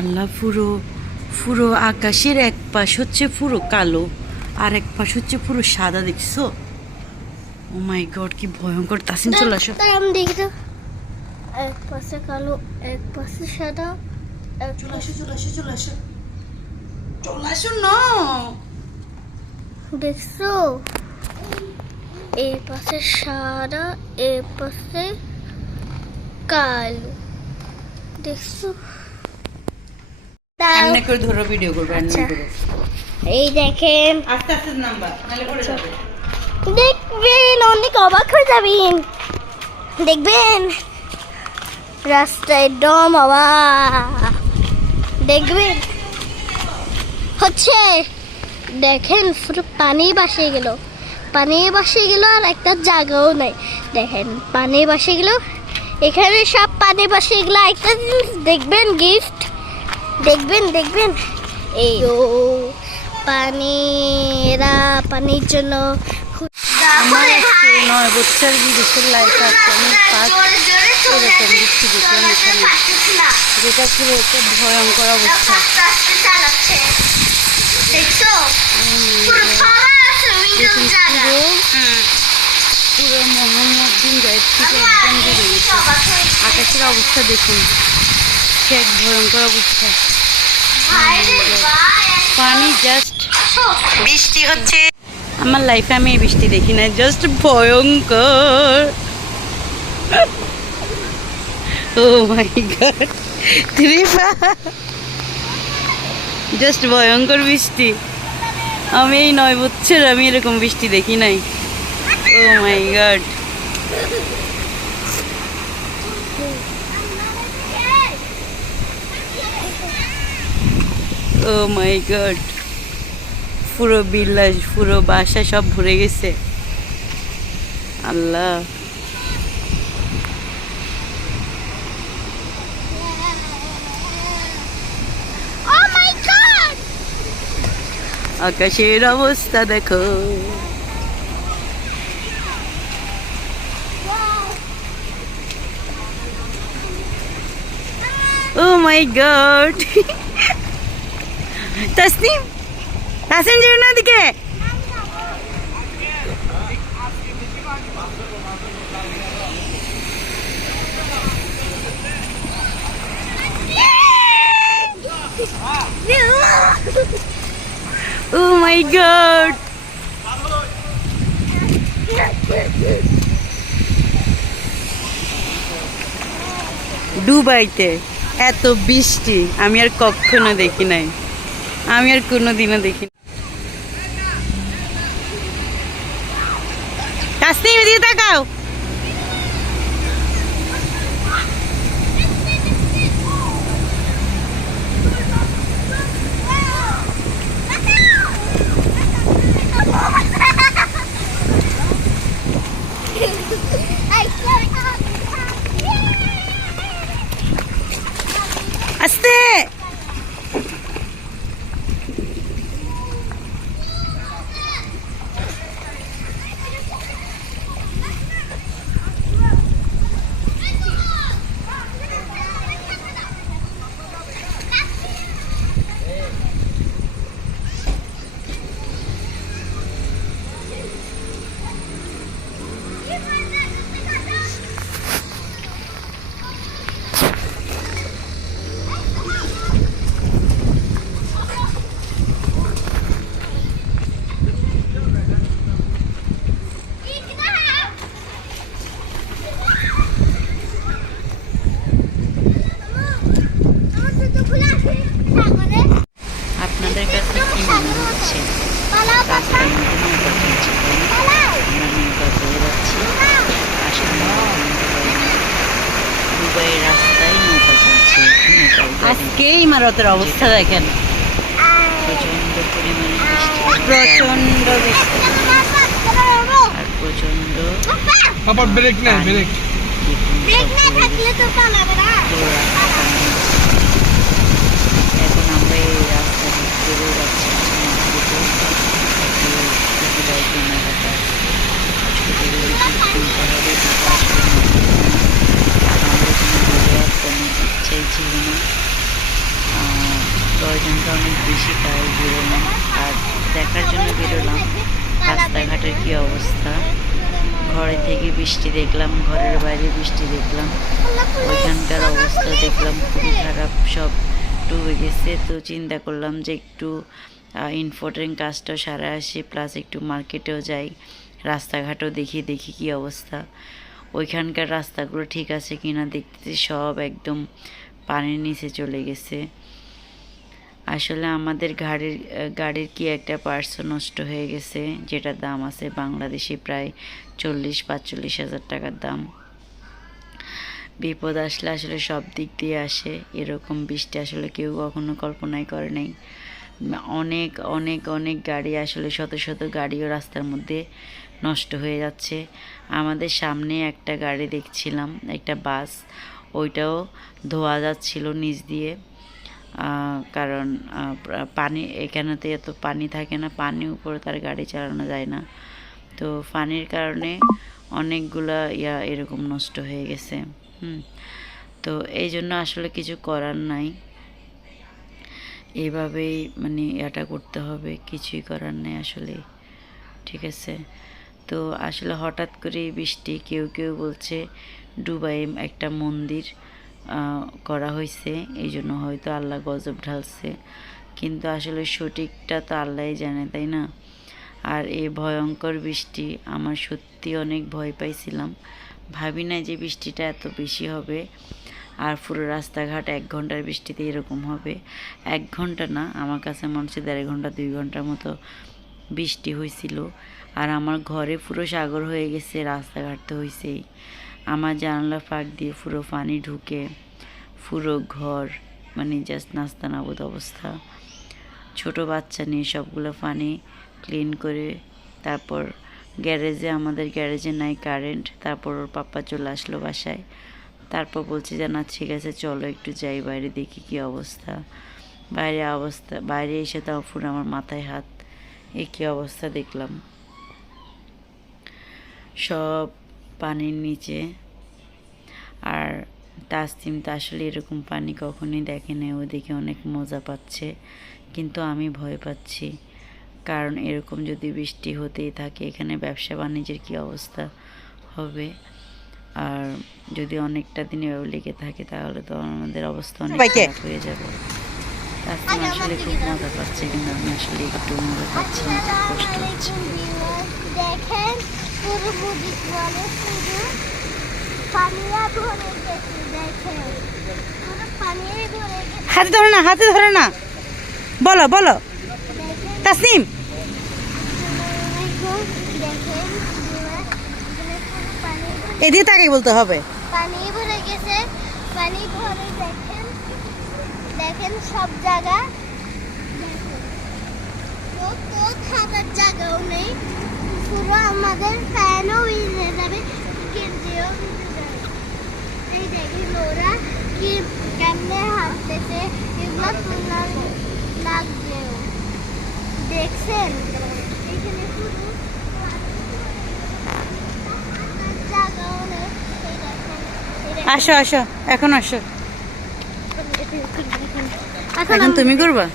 আল্লাহ পুরো পুরো আকাশের এক পাশ হচ্ছে পুরো কালো আর এক পাশ হচ্ছে পুরো সাদা দেখছ? ও মাই গড কি ভয়ঙ্কর তাসিন চলে আসো। আমি দেখি তো এক পাশে কালো এক পাশে সাদা এক চলে আসো চলে আসো চলে আসো। চলে আসো না। দেখছ? এই পাশে সাদা এই পাশে কালো। দেখছ? এমনি করে ধরো ভিডিও করবে আচ্ছা। করে এই দেখেন। আস্তে আস্তে নাম্বার পড়ে যাবে। দেখবেন অনেক অবাক হয়ে যাবেন। দেখবেন? রাস্তায় ডম বাবা দেখবেন? হচ্ছে দেখেন পুরো পানি বাসে গেল। পানি বাসে গেল আর একটা জায়গাও নাই। দেখেন পানি বাসে গেল। এখানে সব পানি বাসে গেল। একটা জিনিস দেখবেন গিফট দেখবেন দেখবেন। এই ও পানিরা পানির জন্য আমার আজকে নয় বছর বিদেশের লাইফ আছে আমি ফার্স্ট এরকম বৃষ্টি দেখলাম এখানে। যেটা ছিল একটা ভয়ঙ্কর অবস্থা। পুরো গাইড থেকে একদম ডুবে আকাশের অবস্থা দেখুন। সে এক ভয়ঙ্কর অবস্থা। পানি জাস্ট বৃষ্টি হচ্ছে। আমার লাইফে আমি এই বৃষ্টি দেখি না জাস্ট ভয়ঙ্কর। ও মাই গড ত্রিপা জাস্ট ভয়ঙ্কর বৃষ্টি। আমি এই নয় বছর আমি এরকম বৃষ্টি দেখি নাই। ও my god O my god পুরো বিলাস পুরো বাসা সব ভরে গেছে। আল্লাহ। Oh আকাশের অবস্থা দেখো। Oh my god Tasnim Tasnim না দিকে? Oh my god. দুবাইতে এত বৃষ্টি, আমি আর কখনো দেখি নাই। আমি আর কোনো দিনও দেখি তাসনিম এদিকে তাকাও আস্তে আপনাদের কাছে কি মনে হচ্ছে রাস্তার মধ্যে নৌকা চলছে তাই না? আমরা নৌকা করে যাচ্ছি আসলে দুবাইয়ের রাস্তায় নৌকা চলছে নৌকা আজকে ইমারতের অবস্থা দেখেন প্রচণ্ড প্রচণ্ড আর প্রচণ্ড আবার ব্রেক নেই ব্রেক ব্রেক না থাকলে তো পালাবে না এখন আমরা এই রাস্তা যাচ্ছি কেনাকাটা ছোটো পাহাড়ে আমাদের কোনো ঘুরে আর কোনো ইচ্ছাই ছিল না আহ, প্রয়োজনটা অনেক বেশি তাই বেরোলাম আর দেখার জন্য বেরোলাম। রাস্তাঘাটের কী অবস্থা? ঘরে থেকে বৃষ্টি দেখলাম, ঘরের বাইরে বৃষ্টি দেখলাম। ওইখানকার অবস্থা দেখলাম, খুবই খারাপ, সব ডুবে গেছে। তো চিন্তা করলাম যে একটু ইনফোর্টেন কাজটাও সারা আসি প্লাস একটু মার্কেটেও যাই, রাস্তাঘাটও দেখি দেখি কি অবস্থা। ওইখানকার রাস্তাগুলো ঠিক আছে কিনা দেখতেছি, সব একদম পানির নিচে চলে গেছে। আসলে আমাদের গাড়ির গাড়ির কি একটা পার্টস নষ্ট হয়ে গেছে, যেটার দাম আছে বাংলাদেশি প্রায় চল্লিশ, পাঁচচল্লিশ হাজার টাকার দাম। বিপদ আসলে আসলে সব দিক দিয়ে আসে, এরকম বৃষ্টি আসলে কেউ কখনো কল্পনাই করে নাই। অনেক অনেক অনেক গাড়ি আসলে শত শত গাড়িও রাস্তার মধ্যে নষ্ট হয়ে যাচ্ছে। আমাদের সামনে একটা গাড়ি দেখছিলাম, একটা বাস, ওইটাও ধোয়া যাচ্ছিল নিচ দিয়ে। কারণ পানি, এখানেতে এত পানি থাকে না, পানির উপরে তার গাড়ি চালানো যায় না। তো পানির কারণে অনেকগুলা ইয়া এরকম নষ্ট হয়ে গেছে, হুম। তো এই জন্য আসলে কিছু করার নাই। এভাবেই মানে এটা করতে হবে, কিছুই করার নেই আসলে ঠিক আছে? তো আসলে হঠাৎ করে বৃষ্টি, কেউ কেউ বলছে দুবাই একটা মন্দির করা হয়েছে এই জন্য হয়তো আল্লাহ গজব ঢালছে। কিন্তু আসলে সঠিকটা তো আল্লাহই জানে, তাই না? আর এই ভয়ঙ্কর বৃষ্টি, আমার সত্যি অনেক ভয় পাইছিলাম। ভাবি না যে বৃষ্টিটা এত বেশি হবে। আর পুরো রাস্তাঘাট এক ঘণ্টার বৃষ্টিতে এরকম হবে। এক ঘণ্টা না, আমার কাছে মনে হচ্ছে দেড় ঘণ্টা, দুই ঘণ্টার মতো বৃষ্টি হয়েছিল আর আমার ঘরে পুরো সাগর হয়ে গেছে, রাস্তাঘাট তো হয়েছেই আমার জানলা ফাঁক দিয়ে পুরো পানি ঢুকে, পুরো ঘর মানে জাস্ট নাস্তা নাবুদ অবস্থা। ছোট বাচ্চা নিয়ে সবগুলো পানি ক্লিন করে তারপর গ্যারেজে, আমাদের গ্যারেজে নাই কারেন্ট তারপর ওর পাপ্পা চলে আসলো বাসায়। তারপর বলছি যে, না, ঠিক আছে, চলো একটু যাই বাইরে, দেখি কি অবস্থা। বাইরে অবস্থা, বাইরে এসে তাও পুরো আমার মাথায় হাত, এ কী অবস্থা দেখলাম। সব পানির নিচে। আর তাসতিম তো আসলে এরকম পানি কখনোই দেখে নাই ও দেখে অনেক মজা পাচ্ছে। কিন্তু আমি ভয় পাচ্ছি কারণ এরকম যদি বৃষ্টি হতেই থাকে এখানে ব্যবসা বাণিজ্যের কী অবস্থা হবে? আর যদি অনেকটা দিন এভাবে লেগে থাকে তাহলে তো আমাদের অবস্থা অনেক খারাপ হয়ে যাবে। তাসতিম আসলে খুব মজা পাচ্ছে কিন্তু আমি আসলে একটু মজা পাচ্ছি না খুব কষ্ট হচ্ছে। দেখেন পুরো মুদিক মানে শুধু ভরে হাতে ধরে না, হাতে ধরে না। বলো বলো। পানি এদিকে তাকে বলতে হবে। পানি ভরে ভরে দেখেন দেখেন সব জায়গা। তো জায়গাও নেই আমাদের ফ্যানও ভিজে যাবে কেন্দ্রেও ভিজে যাবে এই দেখেন ওরা কি কেমনে হাঁটতেছে এগুলো তোলার লাগবেও দেখছেন? এখানে পুরো জায়গাও নেই এই দেখেন এই দেখেন। আসো আসো এখন আসো। এখন তুমি করবা?